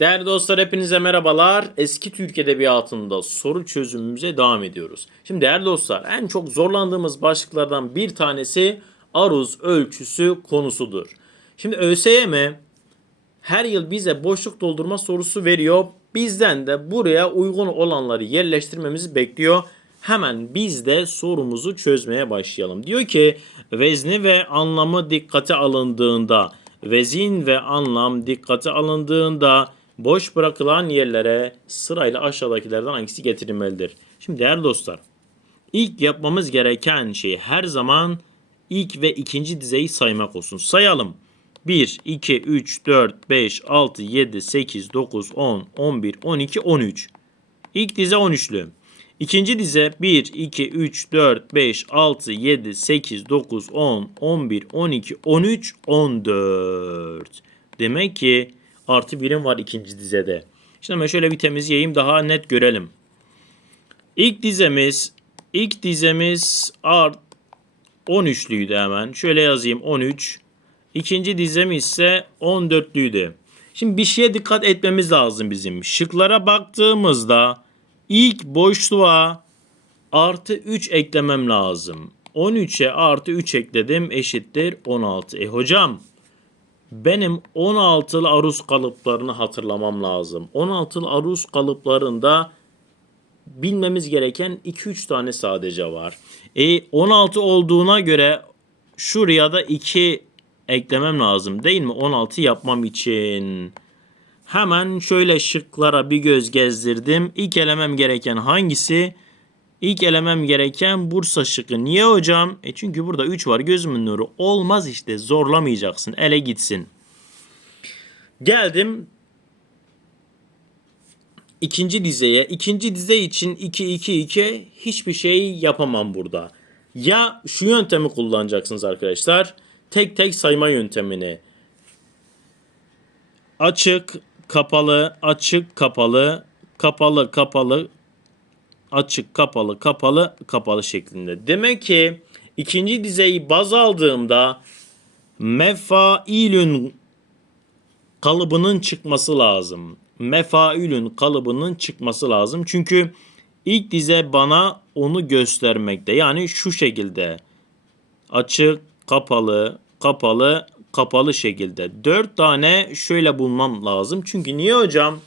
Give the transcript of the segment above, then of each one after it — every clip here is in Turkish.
Değerli dostlar hepinize merhabalar. Eski Türk Edebiyatı'nda soru çözümümüze devam ediyoruz. Şimdi değerli dostlar en çok zorlandığımız başlıklardan bir tanesi aruz ölçüsü konusudur. Şimdi ÖSYM her yıl bize boşluk doldurma sorusu veriyor. Bizden de buraya uygun olanları yerleştirmemizi bekliyor. Hemen biz de sorumuzu çözmeye başlayalım. Diyor ki vezni ve anlamı dikkate alındığında vezin ve anlam dikkate alındığında boş bırakılan yerlere sırayla aşağıdakilerden hangisi getirilmelidir? Şimdi değerli dostlar ilk yapmamız gereken şey her zaman ilk ve ikinci dizeyi saymak olsun. Sayalım. 1, 2, 3, 4, 5, 6, 7, 8, 9, 10, 11, 12, 13. İlk dize 13'lü. İkinci dize 1, 2, 3, 4, 5, 6, 7, 8, 9, 10, 11, 12, 13, 14. Demek ki artı birim var ikinci dizede. Şimdi ben şöyle bir temizleyeyim daha net görelim. İlk dizemiz ilk dizemiz art 13'lüydü hemen. Şöyle yazayım 13. İkinci dizem ise 14'lüydü. Şimdi bir şeye dikkat etmemiz lazım bizim. Şıklara baktığımızda ilk boşluğa artı 3 eklemem lazım. 13'e artı 3 ekledim eşittir 16. E hocam benim 16'lı aruz kalıplarını hatırlamam lazım. 16'lı aruz kalıplarında bilmemiz gereken 2-3 tane sadece var. E 16 olduğuna göre şuraya da 2 eklemem lazım değil mi? 16 yapmam için. Hemen şöyle şıklara bir göz gezdirdim. İlk elemem gereken hangisi? İlk elemem gereken Bursa şıkkı. Niye hocam? E çünkü burada 3 var gözümün nuru. Olmaz işte zorlamayacaksın. Ele gitsin. Geldim ikinci dizeye. İkinci dize için 2 2 2 hiçbir şey yapamam burada. Ya şu yöntemi kullanacaksınız arkadaşlar. Tek tek sayma yöntemini. Açık, kapalı, açık, kapalı, kapalı, kapalı, açık, kapalı, kapalı, kapalı şeklinde. Demek ki ikinci dizeyi baz aldığımda mefailün kalıbının çıkması lazım. Mefailün kalıbının çıkması lazım. Çünkü ilk dize bana onu göstermekte. Yani şu şekilde. Açık, kapalı, kapalı, kapalı şekilde. Dört tane şöyle bulmam lazım. Çünkü niye hocam?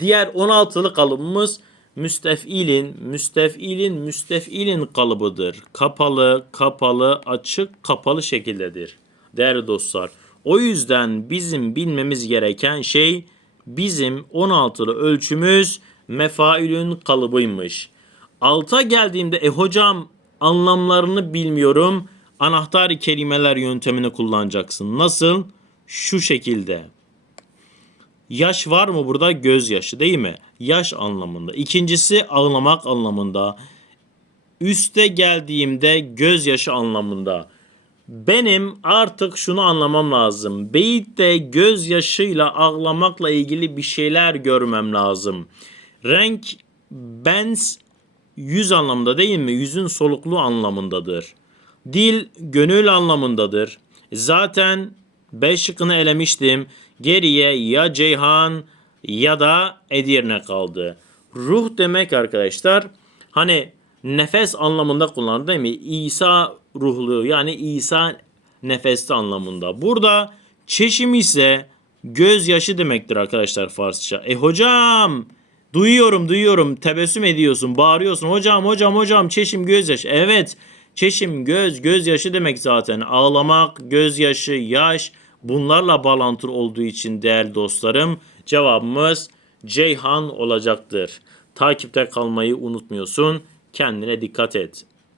Diğer 16'lı kalıbımız müstefilin, müstefilin, müstefilin kalıbıdır. Kapalı, kapalı, açık, kapalı şekildedir. Değerli dostlar. O yüzden bizim bilmemiz gereken şey bizim 16'lı ölçümüz mefailün kalıbıymış. Alta geldiğimde e hocam anlamlarını bilmiyorum. Anahtar kelimeler yöntemini kullanacaksın. Nasıl? Şu şekilde. Yaş var mı burada? Gözyaşı değil mi? Yaş anlamında. İkincisi ağlamak anlamında. Üste geldiğimde gözyaşı anlamında. Benim artık şunu anlamam lazım. Beyitte gözyaşıyla ağlamakla ilgili bir şeyler görmem lazım. Renk benz yüz anlamında değil mi? Yüzün soluklu anlamındadır. Dil gönül anlamındadır. Zaten B şıkkını elemiştim. Geriye ya Ceyhan ya da Edirne kaldı. Ruh demek arkadaşlar hani nefes anlamında kullanılır değil mi? İsa ruhlu yani İsa nefesli anlamında. Burada çeşim ise gözyaşı demektir arkadaşlar Farsça. E hocam duyuyorum duyuyorum tebessüm ediyorsun bağırıyorsun hocam hocam hocam çeşim gözyaşı. Evet çeşim göz gözyaşı demek zaten ağlamak gözyaşı yaş bunlarla bağlantılı olduğu için değerli dostlarım cevabımız Ceyhan olacaktır. Takipte kalmayı unutmuyorsun. Kendine dikkat et.